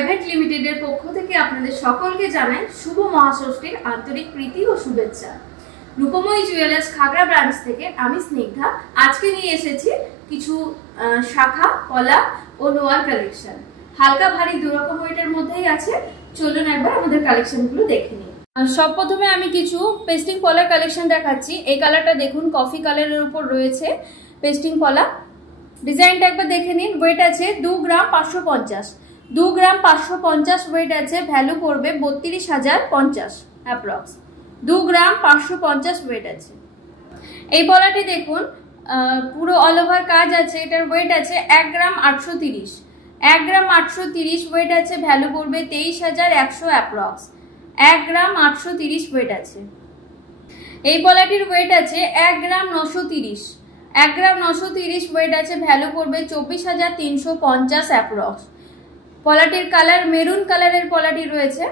Private লিমিটেডের পক্ষ থেকে আপনাদের সকলকে জানাই শুভ মহাষষ্ঠীর আন্তরিক প্রীতি ও শুভেচ্ছা। রূপময়ী জুয়েলার্স খাগড়া ব্রাঞ্চ থেকে আমি স্নিগ্ধা আজকে নিয়ে এসেছি কিছু শাখা পলা ও লোয়ার কালেকশন। হালকা ভারী দুরকম ওয়েটের মধ্যেই আছে। চলুন একবার আমাদের কালেকশনগুলো দেখে নিই। সব প্রথমে আমি কিছু পেস্টিং পলার কালেকশন দেখাচ্ছি। এই কালারটা দেখুন, কফি কালারের উপর রয়েছে পেস্টিং পলা। ডিজাইনটা একবার দেখে নিন। ওয়েট আছে 2 গ্রাম 550, 2 গ্রাম 550 ওয়েট আছে। ভ্যালু পড়বে 32,050 অ্যাপ্রক্স। 2 গ্রাম 550 ওয়েট আছে। এই পলাটি দেখুন, পুরো অল ওভার কাজ আছে। এটার ওয়েট আছে 1 গ্রাম 830, 1 গ্রাম 830 ওয়েট আছে। ভ্যালু পড়বে 23,100 অ্যাপ্রক্স। 1 গ্রাম 830 ওয়েট আছে। এই পলাটির ওয়েট আছে 1 গ্রাম 930, 1 গ্রাম 930 ওয়েট আছে। ভ্যালু পড়বে 24,350 অ্যাপ্রক্স। পলাটির কালার মেরুন কালারের পলাটি রয়েছে।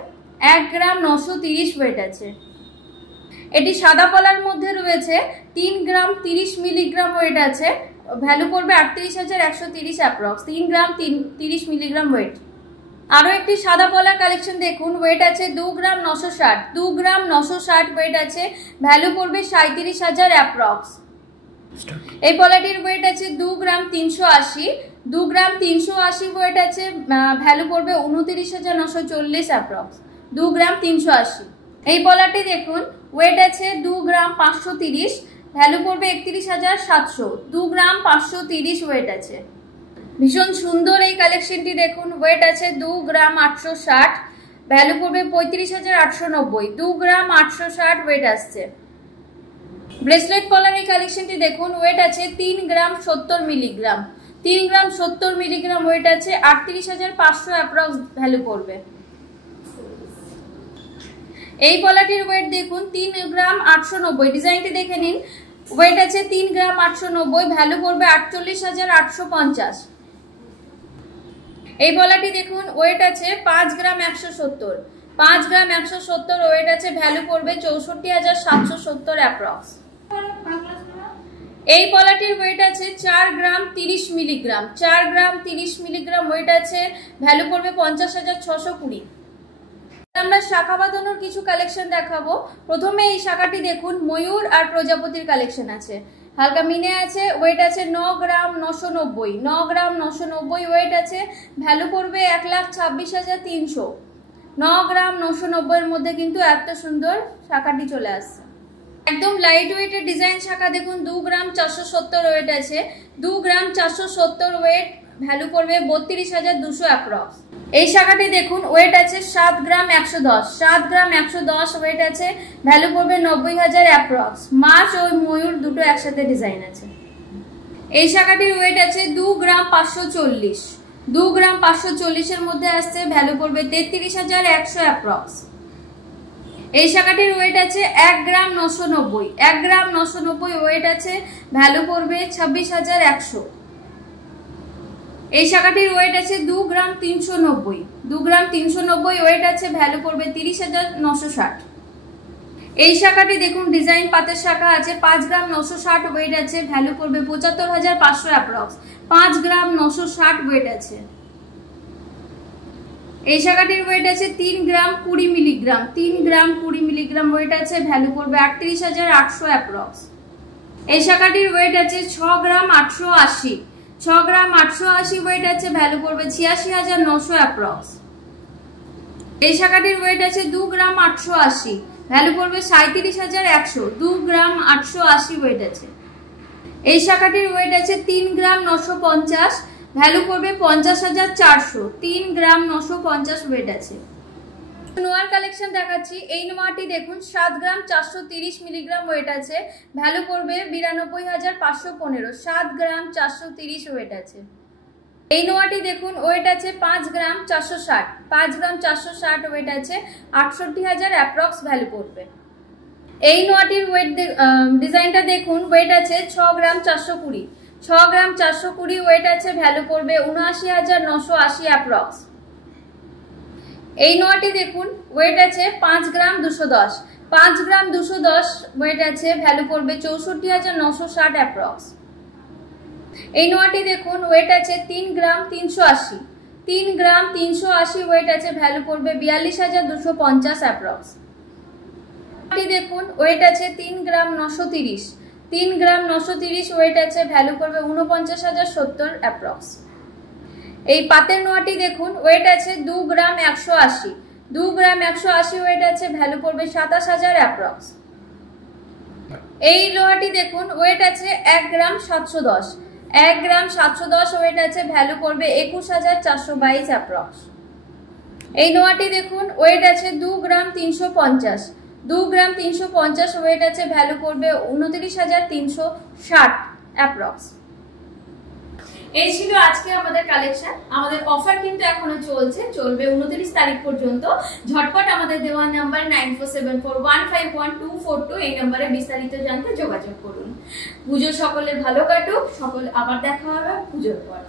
1 গ্রাম 930 ওয়েট আছে। এটি সাদা পলার মধ্যে রয়েছে। 3 গ্রাম 30 মিলিগ্রাম ওয়েট আছে। ভ্যালু পড়বে 38,130 অ্যাপ্রক্স। 3 গ্রাম 30 মিলিগ্রাম ওয়েট। আরো একটি সাদা পলার কালেকশন দেখুন। ওয়েট আছে 2 গ্রাম 960, 2 গ্রাম 960 ওয়েট আছে। ভ্যালু পড়বে 37,000 অ্যাপ্রক্স। এই পলাটির ওয়েট আছে 2 গ্রাম 380, 2 গ্রাম 380 ওয়েট আছে। ভ্যালু পড়বে 29,940 অ্যাপ্রক্স। 2 গ্রাম 380। এই পলাটি দেখুন, ওয়েট আছে 2 গ্রাম 530, ভ্যালু পড়বে 31,700। 2 গ্রাম 530 ওয়েট আছে। ভীষণ সুন্দর এই কালেকশনটি দেখুন। ওয়েট আছে 2 গ্রাম 860, ভ্যালু পড়বে 35,890। 2 গ্রাম 860 ওয়েট আসছে। ব্রেসলেট পলার এই কালেকশনটি দেখুন। ওয়েট আছে 3 গ্রাম 70 মিলিগ্রাম, 3 গ্রাম 70 মিলিগ্রাম ওয়েট আছে। 38,500 অ্যাপ্রক্স ভ্যালু পড়বে। এই পলাটির ওয়েট দেখুন 3 গ্রাম 890। ডিজাইনটি দেখে নিন। ওয়েট আছে 3 গ্রাম 890, ভ্যালু পড়বে 48,850। এই পলাটি দেখুন, ওয়েট আছে 5 গ্রাম 170, 5 গ্রাম 170 ওয়েট আছে। ভ্যালু পড়বে 64,770 অ্যাপ্রক্স। এই পলাটির ওয়েট আছে 4 গ্রাম 30 মিলিগ্রাম, 4 গ্রাম 30 মিলিগ্রাম ওয়েট আছে। ভ্যালু পড়বে 50,620। আমরা শাখা বাঁধানোর কিছু কালেকশন দেখাবো। প্রথমে এই শাখাটি দেখুন, ময়ূর আর প্রজাপতির কালেকশন আছে। হালকা মিনে আছে। ওয়েট আছে 9 গ্রাম 990, 9 গ্রাম 990 ওয়েট আছে। ভ্যালু পড়বে 1,26,300। 9 গ্রাম 990 এর মধ্যে কিন্তু এত সুন্দর শাখাটি চলে আসছে। একদম লাইট ওয়েটের ডিজাইন শাখা দেখুন। 2 গ্রাম 470 ওয়েট আছে। 2 গ্রাম 470 ওয়েট। ভ্যালু পড়বে 32,200 অ্যাপ্রক্স। এই শাখাটি দেখুন। ওয়েট আছে 7 গ্রাম 110, 7 গ্রাম 110 ওয়েট আছে। ভ্যালু পড়বে 90,000 অ্যাপ্রক্স। মাছ ও ময়ূর দুটো একসাথে ডিজাইন আছে। এই শাখাটির ওয়েট আছে 2 গ্রাম 540, 2 গ্রাম 540 এর মধ্যে আসছে। ভ্যালু পড়বে 33,100 অ্যাপ্রক্স। এই শাখাটির ওয়েট আছে 1 গ্রাম 990, 1 গ্রাম 990 ওয়েট আছে। ভ্যালু পড়বে 26,100। এই শাখাটির ওয়েট আছে 2 গ্রাম 390, 2 গ্রাম 390 ওয়েট আছে। ভ্যালু পড়বে 30,960। এই শাখাটি দেখুন, ডিজাইন পাতের শাখা আছে। 5 গ্রাম 960 ওয়েট আছে। ভ্যালু পড়বে 75,500 অ্যাপ্রক্স। 5 গ্রাম 960 ওয়েট আছে। এই শাখাটির ওয়েট আছে 3 গ্রাম 20 মিলিগ্রাম, 3 গ্রাম 20 মিলিগ্রাম ওয়েট আছে। ভ্যালু পড়বে 38,800 অ্যাপ্রক্স। এই শাখাটির ওয়েট আছে 6 গ্রাম 880, 6 গ্রাম 880 ওয়েট আছে। ভ্যালু পড়বে 86,900 অ্যাপ্রক্স। এই শাখাটির ওয়েট আছে 2 গ্রাম 880, ভ্যালু পড়বে 37,100। 2 গ্রাম 880 ওয়েট আছে। এই শাখাটির ওয়েট আছে 3 গ্রাম 950, ভ্যালু পড়বে 50,400। 3 গ্রাম 950 ওয়েট আছে। নোয়ার কালেকশন দেখাচ্ছি। এই নোয়াটি দেখুন, 7 গ্রাম 430 মিলিগ্রাম ওয়েট আছে। ভ্যালু পড়বে 92,515। 7 গ্রাম 430 ওয়েট আছে। এই নোয়াটি দেখুন, ওয়েট আছে 5 গ্রাম 460, 5 গ্রাম 460 ওয়েট আছে। 68,000 অ্যাপ্রক্স ভ্যালু পড়বে। এই নোয়াটির ওয়েট ডিজাইনটা দেখুন। ওয়েট আছে 6 গ্রাম 420, 6 গ্রাম 420 ওয়েট আছে। ভ্যালু পড়বে 79,980 অ্যাপ্রক্স। এই নোয়াটি দেখুন। ওয়েট আছে 5 গ্রাম 210, 5 গ্রাম 210 ওয়েট আছে। ভ্যালু পড়বে 64,960 অ্যাপ্রক্স। এই নোয়াটি দেখুন। ওয়েট আছে 3 গ্রাম 380, 3 গ্রাম 380 ওয়েট আছে, ভ্যালু করবে 42,250 অ্যাপ্রক্স। দেখুন ওয়েট আছে 3 গ্রাম 930, 3 গ্রাম 930 ওয়েট আছে, ভ্যালু করবে 49,070 অ্যাপ্রক্স। এই পাতের নোয়াটি দেখুন ওয়েট আছে 2 গ্রাম 180, 2 গ্রাম 180 ওয়েট আছে, ভ্যালু করবে 27,000 অ্যাপ্রক্স। এই লোহাটি দেখুন ওয়েট আছে 1 গ্রাম 710, 1 গ্রাম 710 ওয়েট আছে, ভ্যালু করবে 21,422 অ্যাপ্রক্স। এই নোয়াটি দেখুন ওয়েট আছে 2 গ্রাম 350, 2 গ্রাম 350 ওয়েট আছে, ভ্যালু করবে 29,360 অ্যাপ্রক্স। এই ছিল আজকে আমাদের কালেকশন। আমাদের অফার কিন্তু এখনো চলবে 29 তারিখ পর্যন্ত। ঝটপট আমাদের দেওয়া নাম্বার 9474151242 এই নম্বরে বিস্তারিত জানতে যোগাযোগ করুন। পুজো সকলের ভালো কাটুক, আবার দেখা হবে পুজোর পর।